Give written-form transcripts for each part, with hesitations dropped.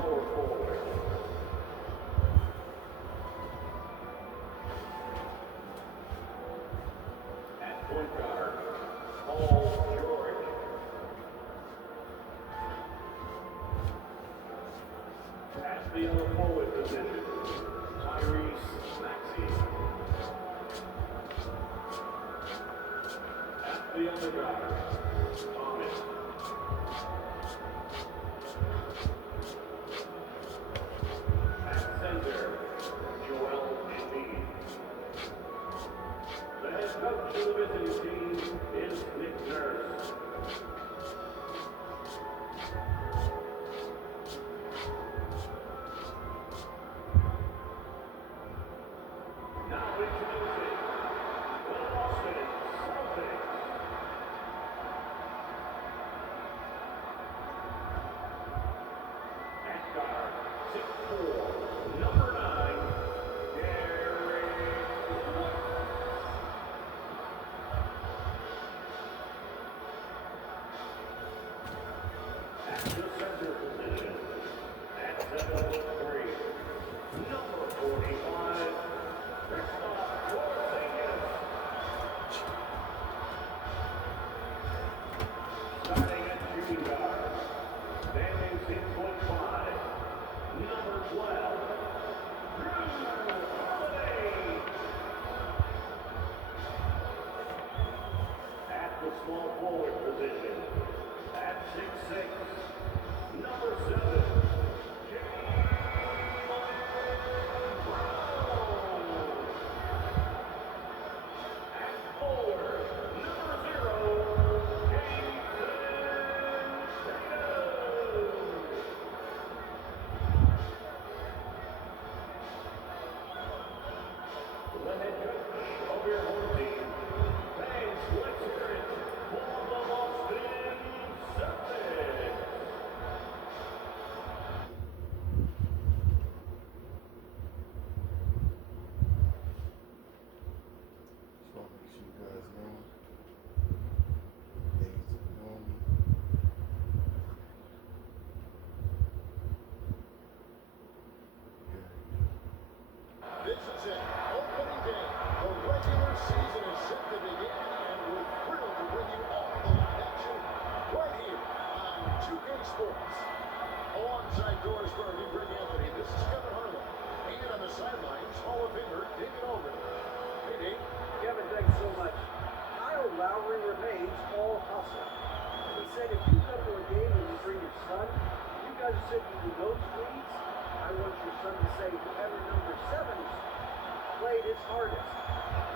power forward. At point guard, Paul George. At the other forward position, Tyrese Maxey. At the other guard, Thomas. At center, Joel Embiid. The head coach of the visiting team is Nick Nurse. Now introducing the Boston Celtics. At guard, 6'4", number 9, Derek White. At the center position, at 7'3", number 45, starting at shooting guard, standing 6'5", number 12, Drew Holiday. At the small forward position, at 6'6", number 7, the head coach of your home team. Thanks, let's hear it for the Boston Celtics. Just want to make sure you guys know. Ladies and gentlemen. This is it. Opening day. The regular season is set to begin, and we're thrilled to bring you all the live action right here on 2K Sports. Alongside Doris Burke and Greg Anthony, this is Kevin Harlan. Hanging on the sidelines, Hall of Famer David Aldridge. Hey, Dave. Kevin, thanks so much. Kyle Lowry remains all hustle. He said if you go to a game and you bring your son, you guys are sitting in those suites, I want your son to say whoever number 7's played his hardest.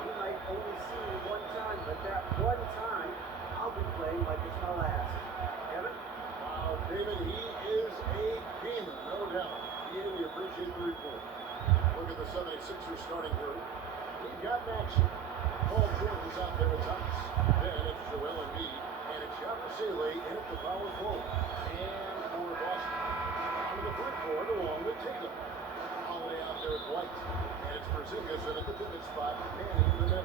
You might only see me one time, but that one time, I'll be playing like it's my last. Kevin? Wow, David, he is a gamer, no doubt. We appreciate the report. Look at the 76ers starting group. We've got Maxey. Paul George is out there at tops. Then it's Joel Embiid, and it's Yabusele in at the power forward. And for Boston, on the front court along with Tatum. Holiday out there at White. And it's Porzingis in at the pivot spot, manning the middle.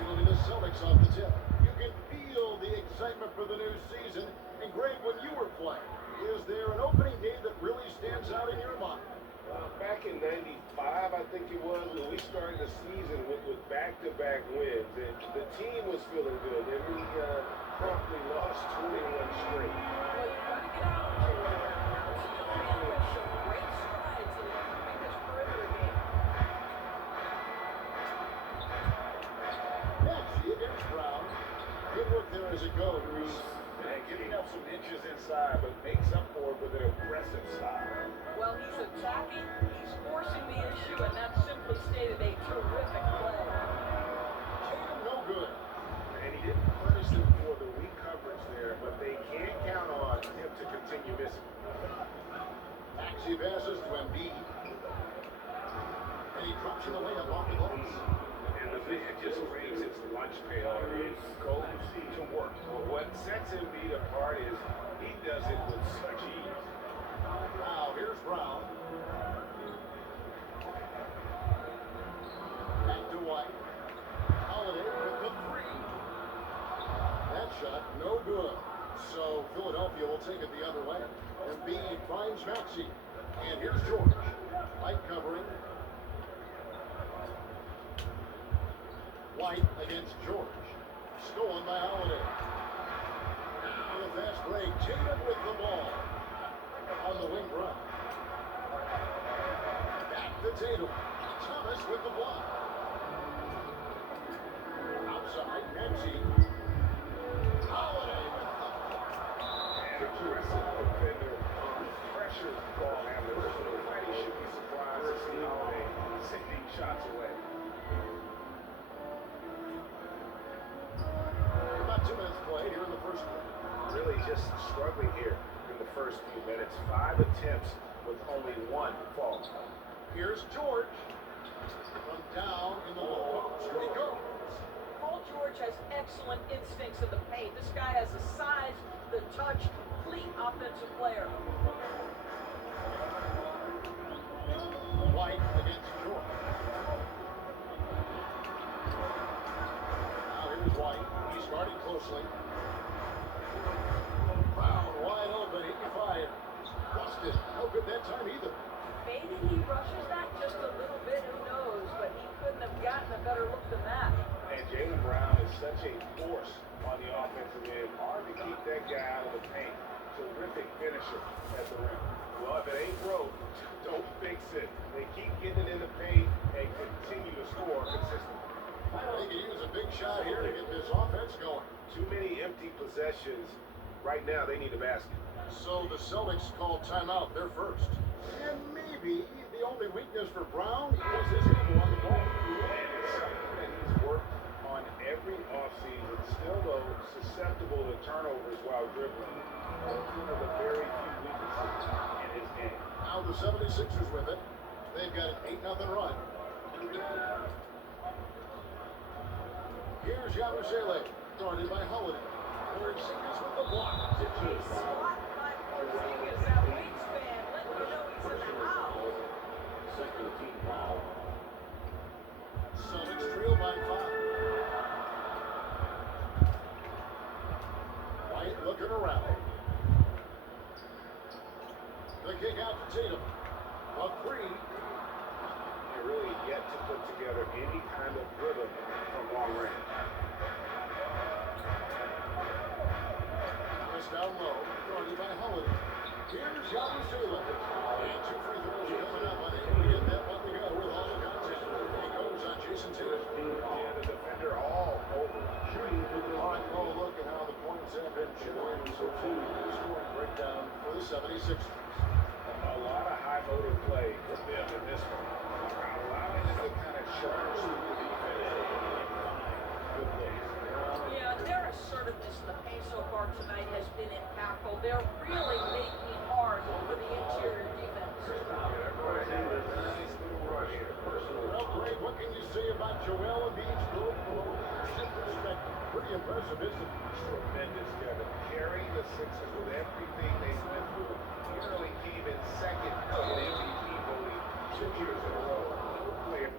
It'll be the Celtics off the tip. You can feel the excitement for the new season. And Greg, when you were playing, is there an opening day that really stands out in your mind? Back in '95, I think it was, when we started the season with back-to-back wins, and the team was feeling good, and we promptly lost 21 straight. Well, you've got to get out to now. Cincinnati has shown great strides in improving this perimeter game. Maxey against Brown. Good work there as it goes. And getting up some inches inside, but makes up for it with an aggressive style. Well, he's attacking, he's forcing the issue, and that simply stated a terrific play. Tatum no good. And he didn't punish them for the weak coverage there, but they can't count on him to continue missing. Maxey passes to Embiid. And he drops in the layup off the glass. And the man just brings his lunch pail. It goes to work. But what sets Embiid apart is he does it with such ease. Now here's Brown. Back to White. Holiday with the three. That shot no good. So Philadelphia will take it the other way. Embiid finds Maxey. And here's George. White covering. White against George. Stolen by Holiday. Now the fast break. Tatum with the ball. On the wing run. Back to Tatum. Thomas with the block. Outside, Nancy. Holiday with the block. And aggressive defender on the pressure ball handler. Nobody should be surprised to see Holiday sending shots away. About 2 minutes played here in the first quarter. Really just struggling here in the first few minutes. 5 attempts with only 1 fault. Here's George. From down in the low post. Here he goes. Paul George has excellent instincts in the paint. This guy has the size, the touch, complete offensive player. White against George. Now here's White. He's guarded closely. Brown wide open. He fires. Busted. No good that time either. Maybe he rushes that just a little bit, who knows, but he couldn't have gotten a better look than that. And Jaylen Brown is such a force on the offensive end. Hard to keep that guy out of the paint. Terrific finisher at the rim. Well, if it ain't broke, don't fix it. They keep getting it in the paint and continue to score consistently. They can use a big shot here to get this offense going. Too many empty possessions. Right now, they need a basket. So the Celtics call timeout. They're first. And maybe the only weakness for Brown is his handle on the ball. And it's something that he's worked on every offseason. Still, though, susceptible to turnovers while dribbling. One of the very few weaknesses in his game. Now the 76ers with it. They've got an 8-0 run. Here's Yabusele, guarded by Holiday. Porzingis with the block. Slot by Porzingis, that wingspan, letting you know he's in the house. Second team foul. Celtics trail by 5. White looking around. The kick out to Tatum. A 3. They really yet to put together any kind of rhythm from long range. Thomas down low, guarded by Holiday. Here's Yabusele. And 2 free throws coming up. Unable to get that one to go with all the contact. He goes on Jason Tatum. And the defender all over. Shooting for the line. Oh, look at how the points have been showing. So, scoring breakdown for the 76ers. A lot of high motor play for them in this one. Allowing them to kind of charge through the defense and find good plays. Yeah, their assertiveness in the paint so far tonight has been impactful. They're really making it hard for the interior defense. Everybody had a nice little rush here. Well, Greg, what can you say about Joel Embiid's growth from a leadership perspective? Pretty impressive, isn't it? Tremendous, Kevin. Carrying the Sixers with everything they went through. He nearly came in second in MVP voting 2 years in a row. No player.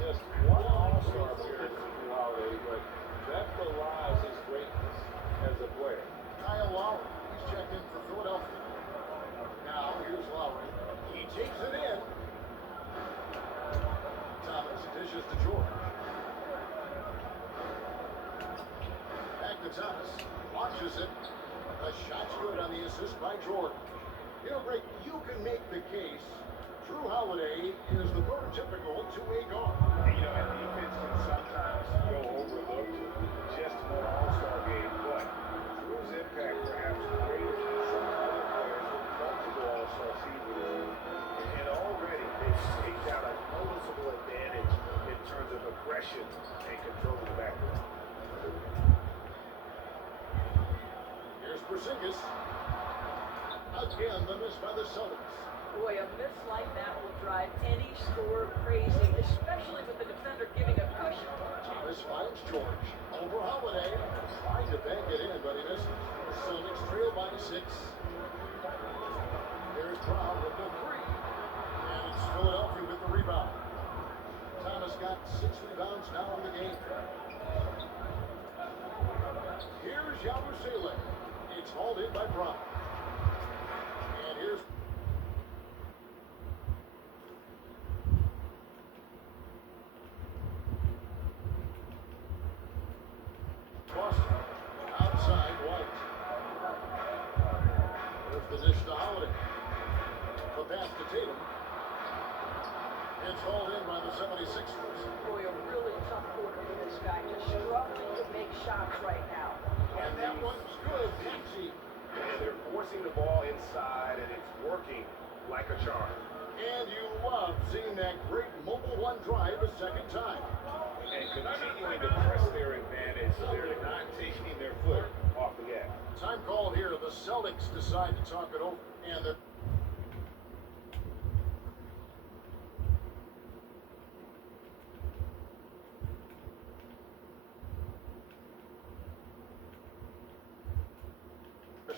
Just one all-star appearance in Holiday, but that belies his greatness as a player. Kyle Lowry, he's checked in for Philadelphia. Now, here's Lowry. He takes it in. Thomas dishes to George. Back to Thomas. Launches it. The shot's good on the assist by Jordan. You know, Greg, you can make the case Drew Holiday is the prototypical two-way guard. And, you know, and defense can sometimes go overlooked just one all-star game, but Drew's impact perhaps greater than some other players with multiple all-star seasons. And already they've staked out a noticeable advantage in terms of aggression combination and controlling the backcourt. Here's Porzingis. Again, the miss by the Celtics. Boy, a miss like that will drive any scorer crazy, especially with the defender giving a cushion. Thomas finds George. Over Holiday. Trying to bank it in, but he misses. The Celtics trail by 6. There's Brown with the 3. And it's Philadelphia with the rebound. Thomas got 6 rebounds now in the game. Here's Yabusele. It's hauled in by Brown. And here's Boston. Outside White. There's the dish to Holiday. The pass to Tatum. It's hauled in by the 76ers. Boy, a really tough quarter for this guy. Just struggling to make shots right now. And that one's good. Easy. And they're forcing the ball inside, and it's working like a charm. And you love seeing that great mobile one drive a second time. And continuing to press their advantage so they're not taking their foot off the gas. Time called here. The Celtics decide to talk it over. And they're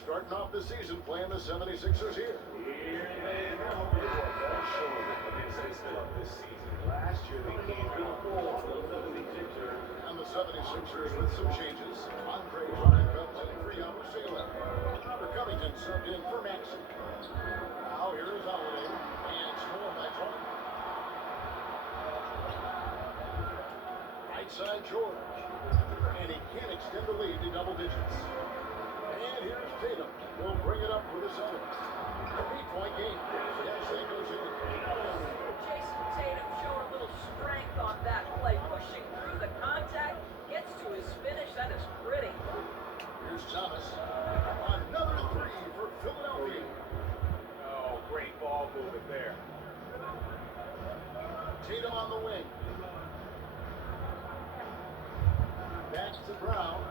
starting off the season playing the 76ers here. And they're hoping to work on showing against this club this season. Last year they came out for the 76ers. And the 76ers with some changes. Andre Drummond comes in for Yabusele. For Covington subbed in for Maxey. Now here is Holiday. And stolen by Drummond. Right side George. And he can't extend the lead to double digits. And here's Tatum. He'll bring it up for the Celtics. A 8-point game. Yes, that goes in. Jason Tatum showed a little strength on that play, pushing through the contact, gets to his finish. That is pretty. Here's Thomas. Another 3 for Philadelphia. Oh, great ball movement there. Tatum on the wing. Back to Brown.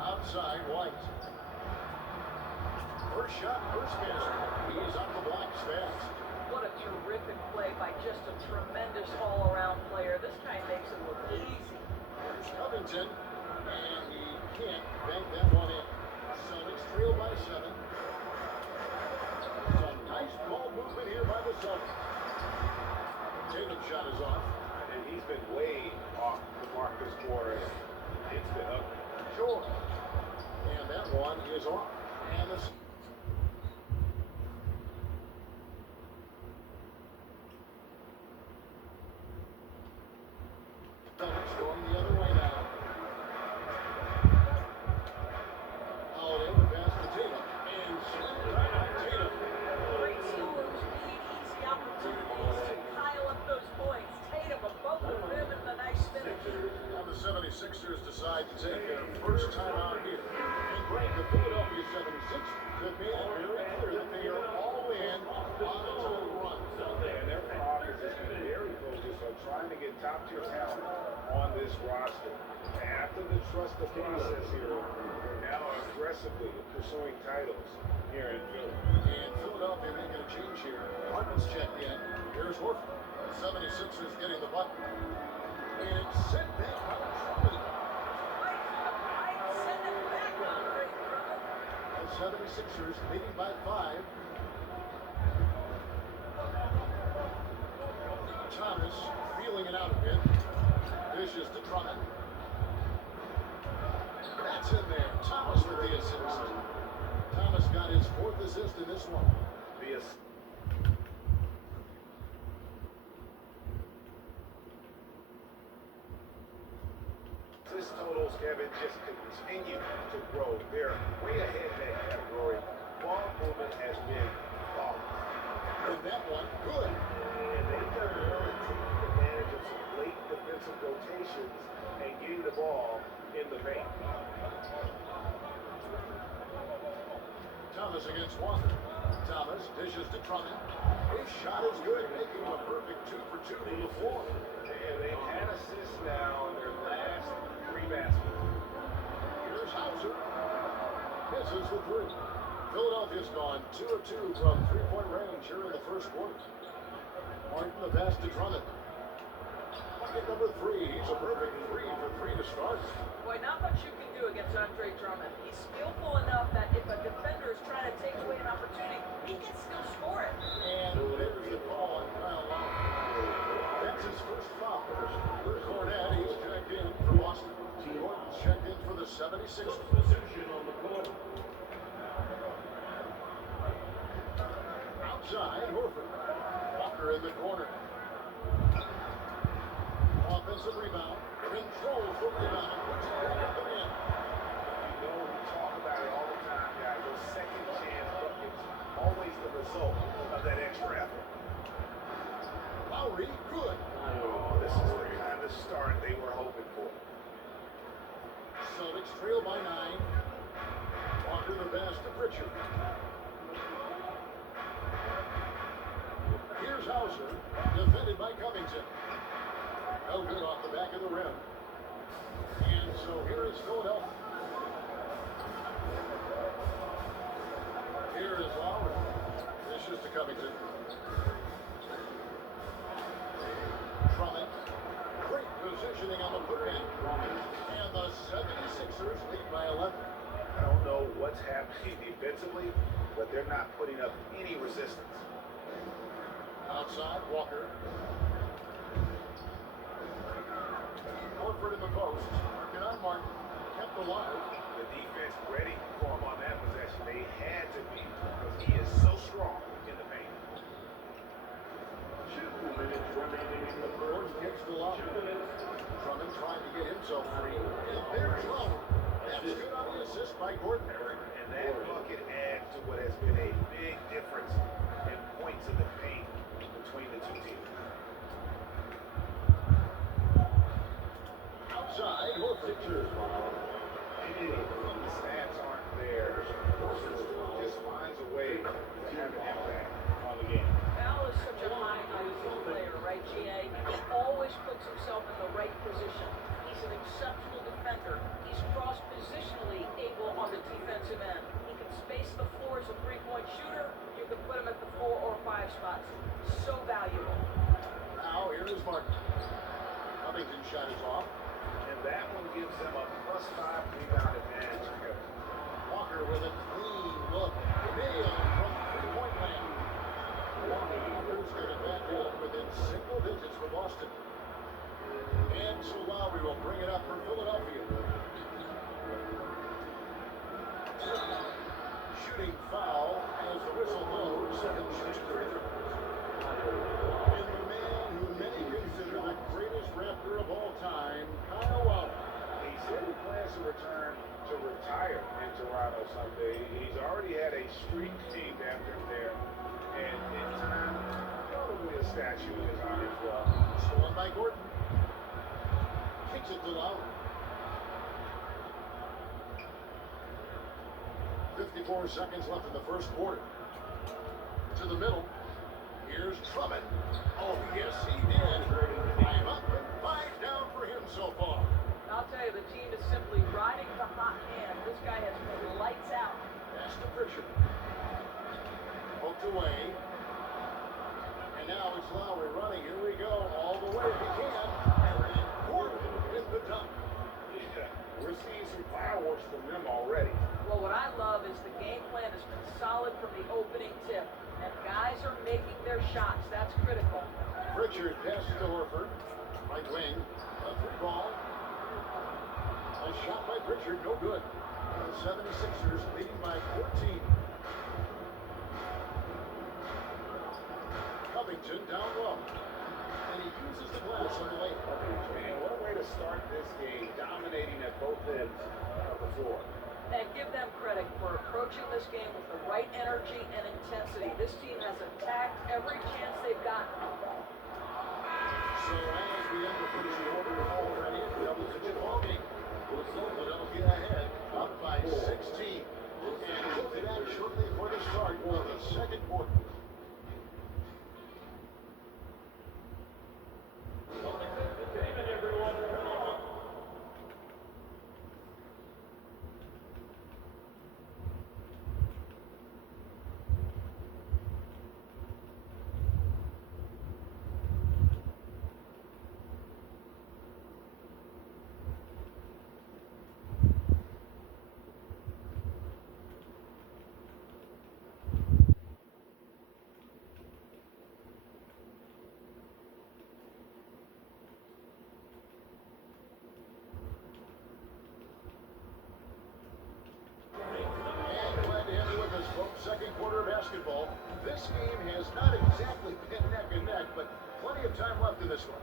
Outside White. First shot, first basket. He's on the blocks fast. What a terrific play by just a tremendous all-around player. This guy makes it look easy. Here's Covington. And he can't bank that one in. Celtics trail by 7. Some nice ball movement here by the Celtics. Tatum's shot is off. And he's been way off the mark this quarter. It's been ugly. George. And that one is off. And the Celtics going the other way now. Holiday the pass to Tatum. And Tatum. Great scorers need easy opportunities to pile up those points. Tatum above the rim and the nice finish. And the 76ers decide to take their first time out here. And bring the Philadelphia 76ers have made it very clear that they are all in on a total run. And their front office has been very focused on trying to get top-tier talent on this roster. After the trust the process here, they're now aggressively pursuing titles here in Philly. And Philadelphia making a change here. Harden's checked in. Here's Horford. The 76ers getting the bucket. And it's sent back by Drummond. I'd send it back, Andre Drummond. The 76ers leading by 5. Thomas feeling it out a bit. Dishes to Drummond. That's in there. Thomas with the assist. Thomas got his 4th assist in this one. Assist totals, Kevin, just continue to grow. They're way ahead in that category. Ball movement has been flawless. And that one, good. And they've done well at taking advantage of some late defensive rotations and getting the ball in the paint. Thomas against Walker. Thomas dishes to Drummond. His shot is good, making a perfect 2 for 2 from the floor. And they've had assists now in their last 3 baskets. Here's Hauser. Misses the three. Philadelphia's gone 2 of 2 from three-point range here in the first quarter. Martin the pass to Drummond. Bucket number 3. He's a perfect 3 for 3 to start. Boy, not much you can do against Andre Drummond. He's skillful enough that if a defender is trying to take away an opportunity, he can still score it. And there's the call on Kyle Lowry. That's his first foul. Here's Cornette. He's checked in for Boston. Gordon's checked in for the 76ers. Substitution on the court. Outside, Horford. Walker in the corner. Offensive rebound. Controls the rebound and puts it back up and in. You know, we talk about it all the time, guys. Those second chance buckets, always the result of that extra effort. Lowry, good. Oh, this is the kind of start they were hoping for. Celtics trail by 9. Walker the pass to Pritchard. Here's Hauser, defended by Covington. No good off the back of the rim. And so here is Philadelphia. Here is Lowry. Dishes to Covington. Drummond. Great positioning on the put-in. And the 76ers lead by 11. I don't know what's happening defensively, but they're not putting up any resistance. Outside, Walker. Horford in the post. Working on Martin. Kept alive. The defense ready for him on that possession. They had to be because he is so strong in the paint. 2 minutes remaining in the Gordon first. kicks the lob. 2 minutes. Drummond trying to get himself free. And there's Lowry. That's good on the assist by Gordon. And that bucket adds to what has been a big difference in points in the paint between the two teams. Outside, Horford. The stats aren't there. Just finds a way to have an impact on the game. Al is such a high IQ player, right, GA? He always puts himself in the right position. He's an exceptional defender. He's cross-positionally able on the defensive end. He can space the floor as a three-point shooter. You can put him at the 4 or 5 spots. So valuable. Now, here is Martin. Covington shot is off. And that one gives them a +5 rebound advantage. Walker with a clean look. Nailed from three-point land. Walker's going to back up within single digits for Boston. And so Lowry will bring it up for Philadelphia. Shooting foul as the whistle blows. Second shooter. And the man who many consider the greatest Raptor of all time, Kyle Lowry. He said he plans to return to retire in Toronto someday. He's already had a street named after him there. And in time, probably a statue in his honor as well. Stolen by Gordon. Kicks it to Lowry. 54 seconds left in the first quarter. To the middle. Here's Drummond. Oh, yes, he did. 5 up and 5 down for him so far. I'll tell you, the team is simply riding the hot hand. This guy has been lights out. Pass to Pritchard. Poked away. And now it's Lowry running. Here we go. All the way if he can. And Gordon with the dunk. Yeah, we're seeing some fireworks from them already. Well, what I love is the game plan has been solid from the opening tip. And guys are making their shots. That's critical. Pritchard passes to Horford. Right wing. A 3-ball. A shot by Pritchard. No good. The 76ers leading by 14. Covington down low. And he uses the glass on the lane. Man, what a way to start this game, dominating at both ends of the floor. And give them credit for approaching this game with the right energy and intensity. This team has attacked every chance they've gotten. So as we enter the first quarter, already a double-digit ball game. Philadelphia ahead, up by 16. And we'll be back shortly for the start of the second quarter. This game has not exactly been neck and neck, but plenty of time left in this one.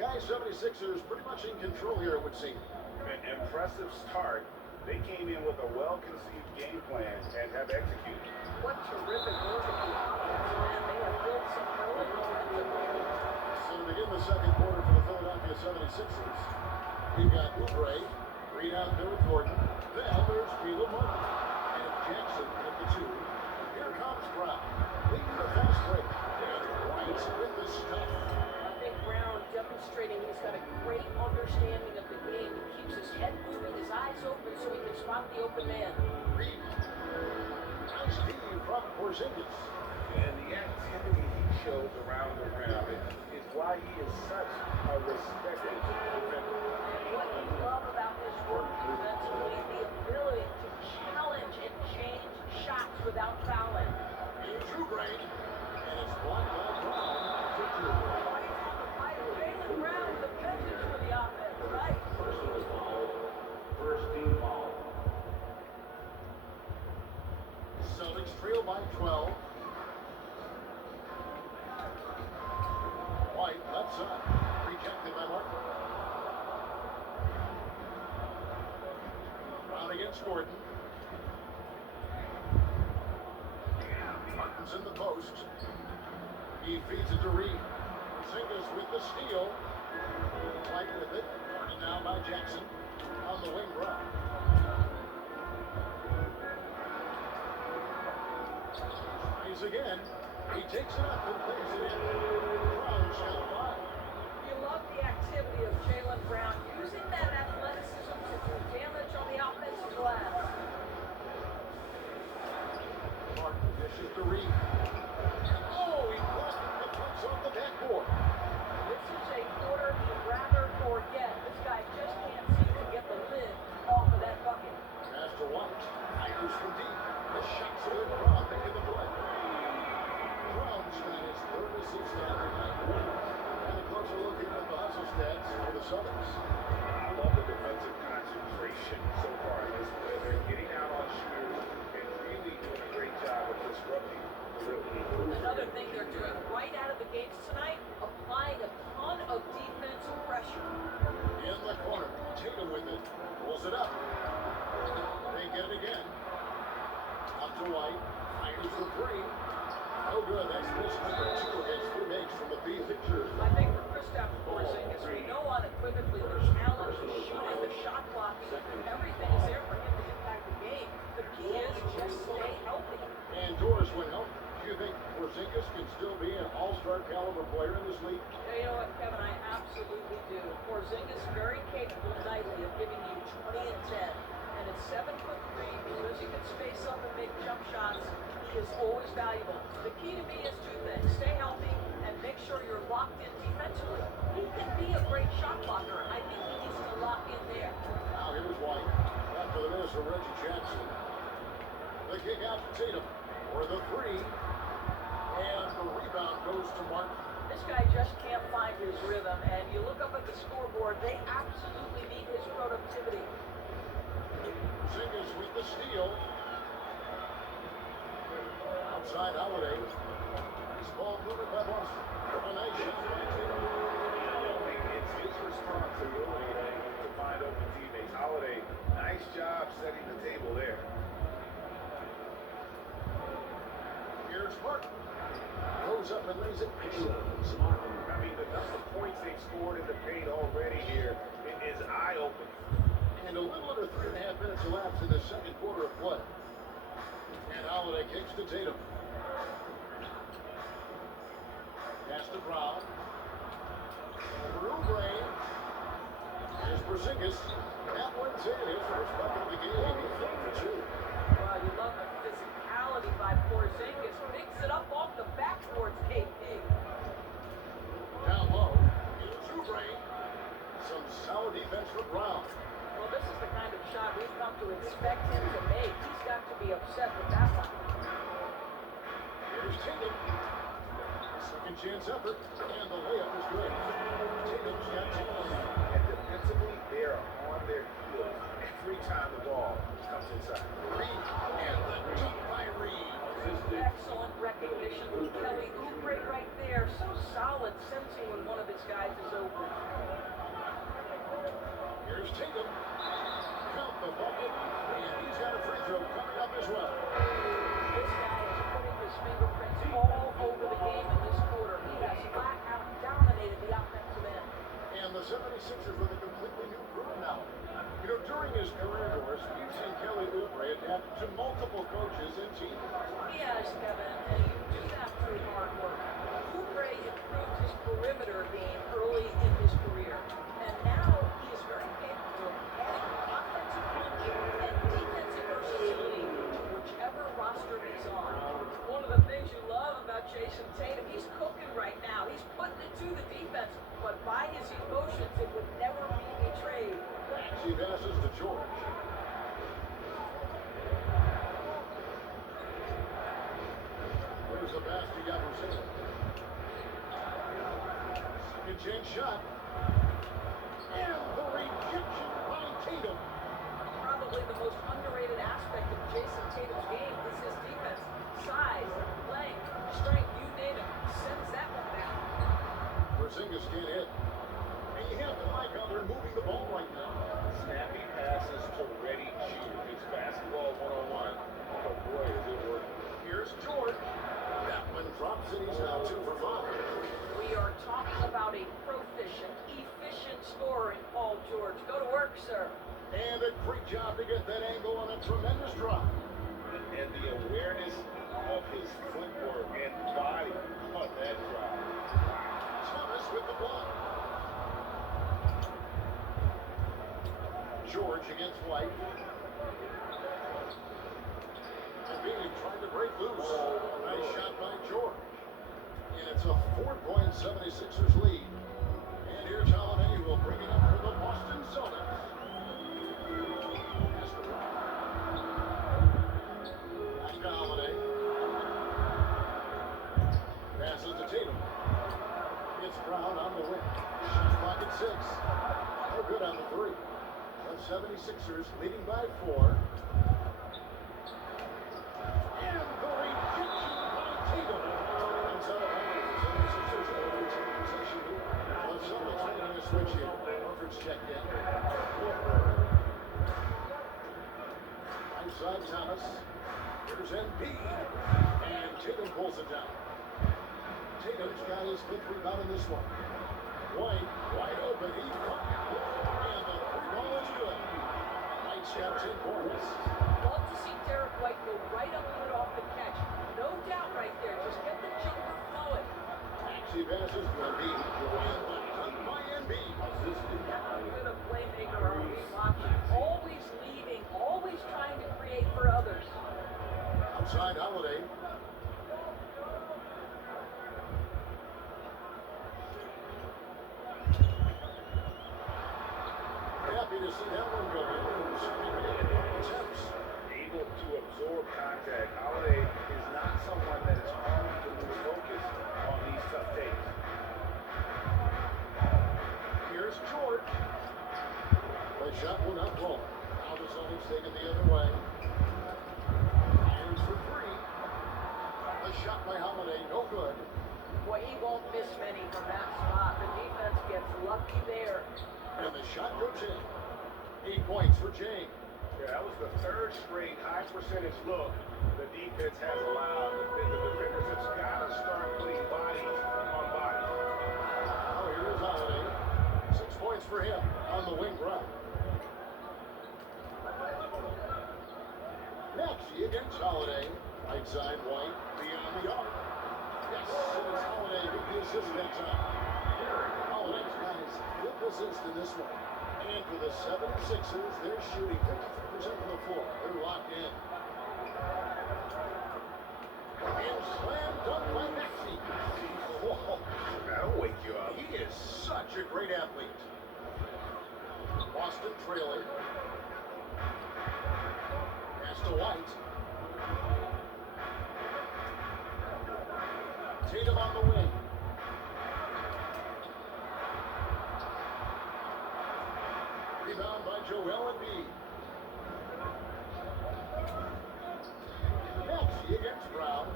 Guys, 76ers pretty much in control here, it would seem. An impressive start. They came in with a well-conceived game plan and have executed. What terrific work at the offense, man. They have built some early momentum. So to begin the second quarter for the Philadelphia 76ers, we've got Oubre, three down there with Gordon. Then there's Caleb Martin and Jackson at the two. Here comes Brown, leading the fast break. And White with the stuff. I think Brown demonstrating he's got a great understanding of the game. He keeps his head moving, his eyes open so he can spot the open man. Reed. Nice D from Porzingis. And the activity he shows around the rim is why he is such a respected defender. And what you love about this work defensively, the ability to challenge and change shots without fouling. Here's Oubre, and it's blocked by Brown. Jaylen Brown with a message for the offense, right? Personal foul. First team foul. Celtics trail by 12. White left side, rejected by Martin. Brown against Gordon. Martin's in the post. He feeds it to Reed. Porzingis with the steal. White with it. Guarded now by Jackson. On the wing, Brown. Tries again. He takes it up and plays it in. Brown shot five. You love the activity of Jaylen Brown using that athleticism to do damage on the offensive glass. Martin dishes to Reed. Oh, he blocked the punch off the backboard. This is a quarter you'd rather forget. This guy just can't seem to get the lid off of that bucket. Pass to White. Fires from deep. The shot's good. Brown making the play. Brown's got his third assist on the night. And a closer look at the hustle stats for the Celtics. I love the defensive concentration so far in this play. They're getting out on shooters and really doing a great job of disrupting the real team. Another thing they're doing right out of the gates tonight, applying a ton of defensive pressure. In the corner. Tatum with it. Pulls it up. They get it again. Up to White. Fires for three. No good. That's miss number two against 2 makes from the field. I think for Kristaps Porzingis, we know unequivocally the challenge, the shooting, the shot blocking, everything is there for him to impact the game. The key is just stay healthy. And Doris went help. Do you think Porzingis can still be an all-star caliber player in this league? You know what, Kevin, I absolutely do. Porzingis very capable nightly of giving you 20 and 10. And at 7'3", because he can space up and make jump shots, he is always valuable. The key to me is two things. Stay healthy and make sure you're locked in defensively. He can be a great shot blocker. I think he needs to lock in there. Now here's White. After the miss from Reggie Jackson. The kick out to Tatum for the three. And the rebound goes to Martin. This guy just can't find his rhythm. And you look up at the scoreboard, they absolutely need his productivity. Porzingis with the steal. Outside Holiday. Nice ball movement by Boston. A nice shot by Tatum. It's his responsibility to find open teammates. Holiday, nice job setting the table there. Here's Martin. Goes up and lays it. I mean, the number of points they've scored in the paint already here is eye-opening. And a little under 3.5 minutes elapsed in the second quarter of play. And Holiday kicks to Tatum. Pass to Brown. Over Oubre. Here's Porzingis. That one's in. His first bucket of the game. He's 4 for 2. Well, you love the physicality by Porzingis. Picks it up off the backboards, KP. Down low. Here's Oubre. Some solid defense from Brown. Well, this is the kind of shot we've come to expect him to make. He's got to be upset with that one. Here's Tatum. Second chance effort. And the layup is good. Tatum's got 10. And defensively, they are on their heels every time the ball comes inside. Reed. And the dunk by Reed. Excellent recognition. Here's Tatum. Count the bucket. And he's got a free throw coming up as well. This guy is putting his fingerprints all over the game in this quarter. He has flat out dominated the offensive end. And the 76ers with a completely new group now. You know, during his career, Doris, we've seen Kelly Oubre adapt to multiple coaches and teams. Yes, Kevin, and you do that through hard work. Oubre improved his perimeter game early in his career, and now he is very capable of adding offensive punch and defensive versatility to whichever roster he's on. One of the things you love about Jason Tatum, he's cooking right now. He's putting it to the defense, but by his emotions, it would never be betrayed. She passes to George. There's the pass to Yabusele. Second chance shot. And the rejection by Tatum. Probably the most underrated aspect of Jason Tatum's game is his defense. Size, length, strength, you name it, sends that one down. Porzingis can't hit. And you have to like how they're moving the ball right now. Snappy passes to ready shoot. It's basketball 101. But boy, is it working. Here's George. That one drops and he's now 2 for 5. We are talking about a proficient, efficient scorer in Paul George. Go to work, sir. And a great job to get that angle on a tremendous drop. And the awareness of his footwork and body on that drop. Thomas with the block. George against White. And being trying to break loose. A nice shot by George. And it's a 4-point 76ers lead. And here's Holiday who will bring it up for the Boston Celtics. Pass to Brown. Back to Holiday. Passes to Tatum. It's Brown on the wing. Shot clock at 6. No good on the 3. The 76ers leading by 4. And the rejection by Tatum. Comes out of bounds. The 76ers have a routine possession here. The Celtics making a switch here. Horford's checked in. Right side Thomas. Here's Embiid. And Tatum pulls it down. Tatum's got his 5th rebound in this one. White, wide open. He caught. And the 3-ball is good. White's got 10 points. Love to see Derek White go right up with it off the catch. No doubt right there. Just get the jumper flowing. Actually passes to Embiid. And the dunk by Embiid. How good a playmaker are we watching? Always leading, always trying to create for others. Outside Holiday. Happy to see that one go in. Attempts. Able to absorb contact. Holiday is not someone that is hard to lose focus on these tough takes. Here's George. The shot will not fall. Now the Celtics taken the other way. Irons for 3. The shot by Holiday, no good. Boy, he won't miss many from that spot. The defense gets lucky there. And the shot goes in. 8 points for James. Yeah, that was the 3rd straight high percentage look the defense has allowed. The defenders have got to start putting bodies on bodies. Oh, here is Holiday. 6 points for him on the wing run. Next, against Holiday. Right side, White, beyond the arc. Yes, it is Holiday with the assist that time. Holiday's got his 5th assist in this one. And for the 76ers, they're shooting 53% from the floor. They're locked in. And slam dunk by Maxey. Whoa. That'll wake you up. He is such a great athlete. Boston trailing. Pass to White. Tatum on the wing. Rebound by Joel Embiid. Maxey against Brown.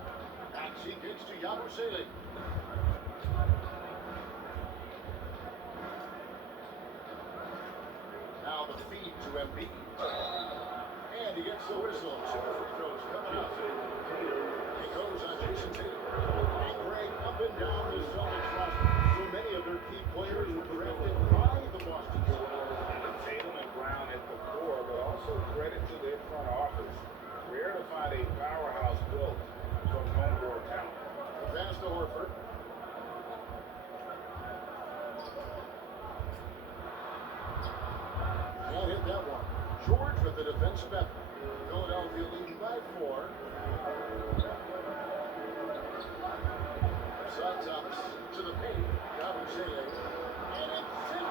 Maxey kicks to Yabusele. Now to Embiid. And he gets the whistle. 2 free throws coming up. He goes on Jason Tatum. And Greg, up and down the Celtics roster. So many of their key players were drafted by the Boston Celtics. And Tatum and Brown at the core, but also credit to their front office. Rare to find a powerhouse built from homegrown talent. Pass to Horford. Can't hit that one. George with the defensive effort. Philadelphia leading by 4. Mustafa-Thomas to the paint. Cavalier. And it's in.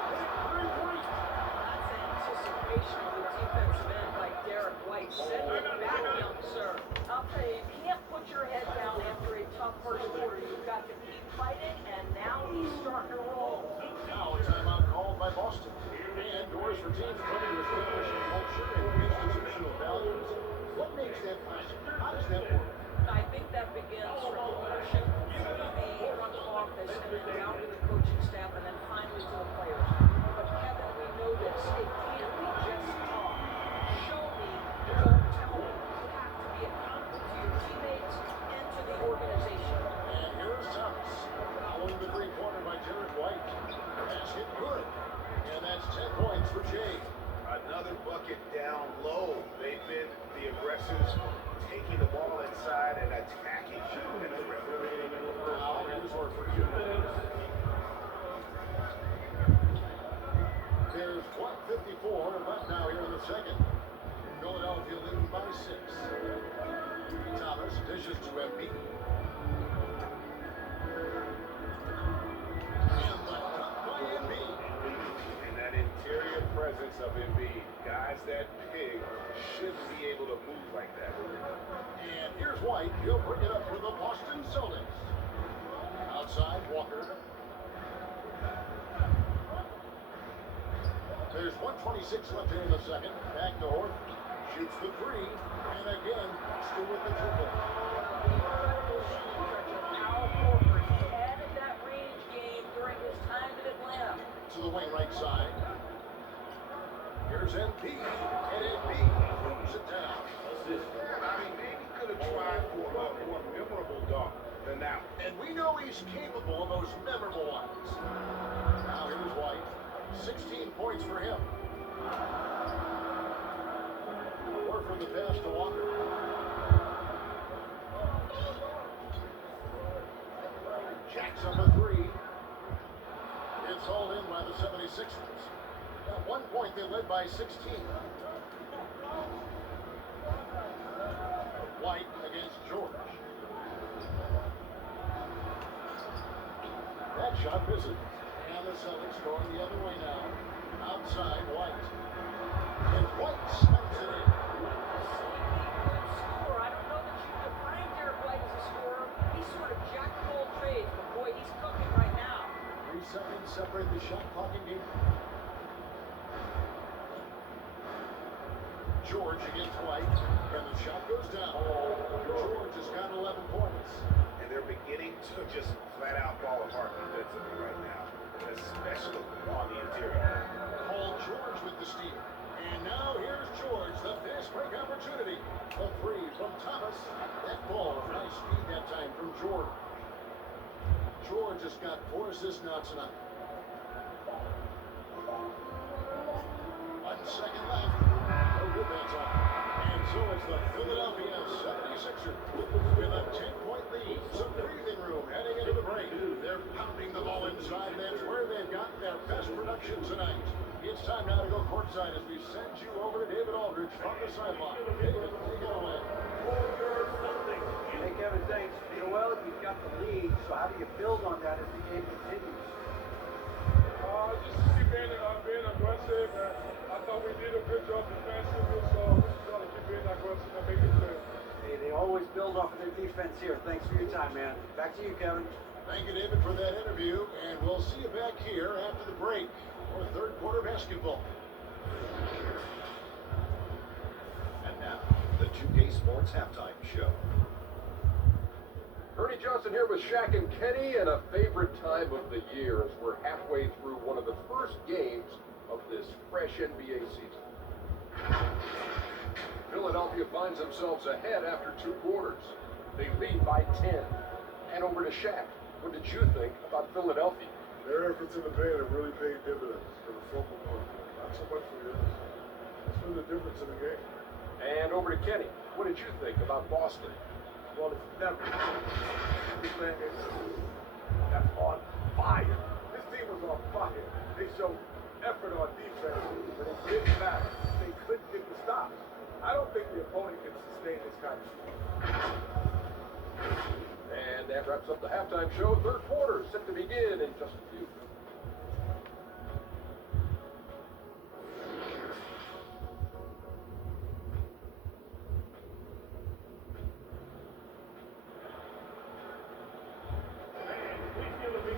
3-point. That's anticipation of the defensive end like Derek White. Send it back, young sir. I'll tell you, you can't put your head down after a tough first quarter. You've got to keep fighting, and now he's starting to roll. Now a timeout called by Boston. And doors for teams trying to establish a culture and institutional values. What makes that possible? How does that work? I think that begins from ownership through the front office and then down to the coaching staff and then finally to the players. But Kevin, we know this. It can't be just talk. Show me, don't tell me. You have to be accountable to your teammates and to the organization. And here's Thomas. Following the three-pointer by Derek White. Basket good. And that's 10 points for Jay. Another bucket down low. They've been the aggressors, taking the ball inside and attacking in the rim. Now here's Horford. There's 1:54 left now here in the second. Philadelphia leading by 6. Thomas dishes to Embiid. And the cut by Embiid. And that interior presence of Embiid, guys that big should be able to move like that. And here's White. He'll bring it up for the Boston Celtics. Outside, Walker. There's 1:26 left here in the second. Back to Horford. Shoots the 3. And again, still with the triple. Al Horford, he added that range game during his time in Atlanta. To the wing right side. Here's Embiid. And Embiid moves it down. I mean, maybe could have tried for a more memorable dunk than that. And we know he's capable of those memorable ones. Now here's White. 16 points for him. Horford the pass to Walker. Jacks up a 3. It's hauled in by the 76ers. At one point they led by 16. White against George. That shot misses. And the Celtics going the other way now. Outside, White. And White smacks it in. Score. I don't know that you define Derek White as a scorer. He's sort of jack of all trades, but boy, he's cooking right now. 3 seconds separate the shot clock and game. George against White. And the shot goes down. George has got 11 points. And they're beginning to just flat out fall apart defensively right now, especially on the interior. Paul George with the steal. And now here's George, the fast break opportunity. A 3 from Thomas. That ball, high speed that time from George. George has got 4 assists now tonight. 1 second left. No good that time. And so it's the Philadelphia 76ers with a 10-point lead. Some breathing room heading into the break. They're pounding the ball inside. That's where they've gotten their best production tonight. It's time now to go courtside as we send you over to David Aldridge from the sideline. David, take it away. Hey, Kevin, thanks. Joel, you've got the lead, so how do you build on that as the game continues? Just keep being aggressive. I thought we did a good job defensively, so we just got to keep being aggressive and make it clear. Hey, they always build off of their defense here. Thanks for your time, man. Back to you, Kevin. Thank you, David, for that interview, and we'll see you back here after the break for third quarter basketball. And now, the 2K Sports Halftime Show. Ernie Johnson here with Shaq and Kenny, and a favorite time of the year as we're halfway through one of the first games of this fresh NBA season. Philadelphia finds themselves ahead after 2 quarters. They lead by 10. And over to Shaq. What did you think about Philadelphia? Their efforts in the paint have really paid dividends for the focal point. Not so much for the others. It's been the difference in the game. And over to Kenny. What did you think about Boston? Well, it's never. This man that's on fire. This team was on fire. They showed effort on defense, but it didn't matter. They couldn't get the stops. I don't think the opponent can sustain this kind of stuff. And that wraps up the halftime show. Third quarter set to begin in just a few.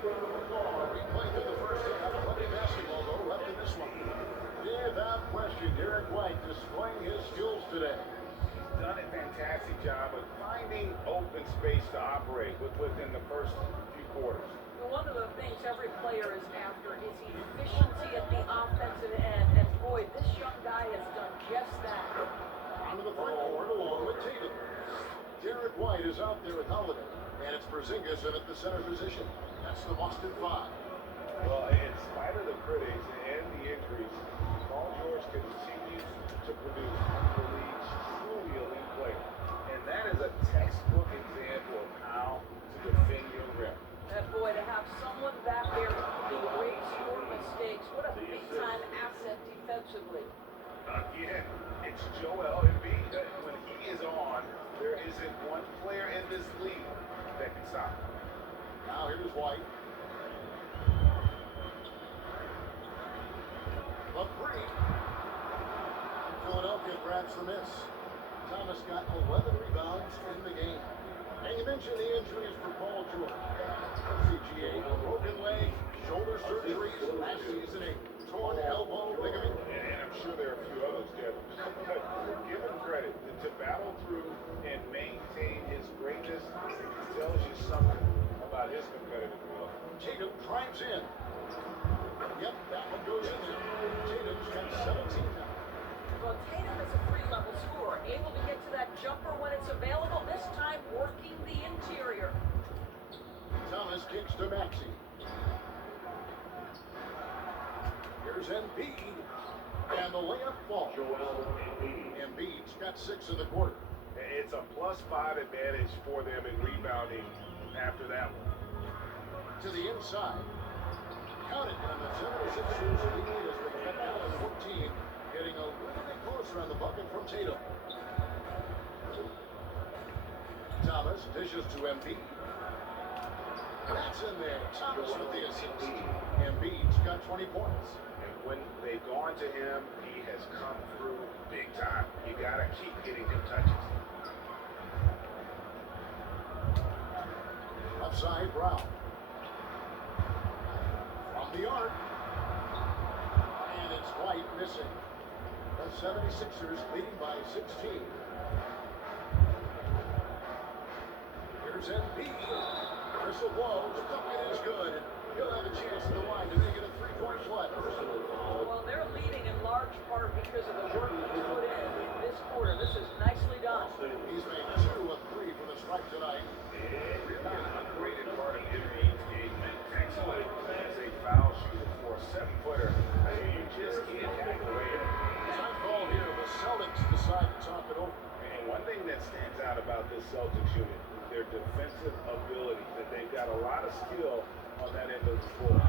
Replay through the first half. Plenty of basketball, though, left in this one. Without question, Derek White displaying his skills today. He's done a fantastic job of finding open space to operate within the first few quarters. One of the things every player is after is efficiency at the offensive end. And boy, this young guy has done just that. Onto the front court along with Tatum. Derek White is out there with Holiday. And it's Porzingis in at the center position. That's the Boston 5. Well, in spite of the critics and the injuries, Paul George continues to produce the league's truly elite player. And that is a textbook example of how to defend your rim. And boy, to have someone back there to erase your mistakes, what a big-time asset defensively. Again, it's Joel Embiid. When he is on, there isn't one player in this league that can stop him. Now here's White. The three. And Philadelphia grabs the miss. Thomas got 11 rebounds in the game. And you mentioned the injuries for Paul George. CGA, broken leg, shoulder surgeries, last season a torn elbow ligament. And I'm sure there are a few others, Kevin. But give him credit to battle through and maintain his greatness. It tells you something about his competitive will. Tatum drives in. Yep, that one goes in there. Tatum's got 17 now. Well, Tatum is a three-level scorer, able to get to that jumper when it's available, this time working the interior. Thomas kicks to Maxey. Here's Embiid. And the layup falls. Embiid's got 6 in the quarter. It's a +5 advantage for them in rebounding after that one. To the inside. Count it. And the 76ers lead as they get down to 14. Getting a little bit closer on the bucket from Tatum. Thomas dishes to Embiid. That's in there. Thomas with the assist. Embiid's got 20 points. And when they've gone to him, he has come through big time. You got to keep getting him touches. Upside Brown. From the arc. And it's White missing. The 76ers leading by 16. Here's Embiid. Whistle blows. Bucket is good. He'll have a chance at the line to make it a 3-point play. Well, they're leading in large part because of the work he put in this quarter. This is nicely done. He's made 2 of 3 from the stripe tonight. Really an underrated part of Embiid's game. Excellent as a foul shooter for a 7-footer. I mean, you just can't hack away at him. Time call here. The Celtics decide to talk it over. And one thing that stands out about this Celtics unit is their defensive ability. That they've got a lot of skill on that end of the floor.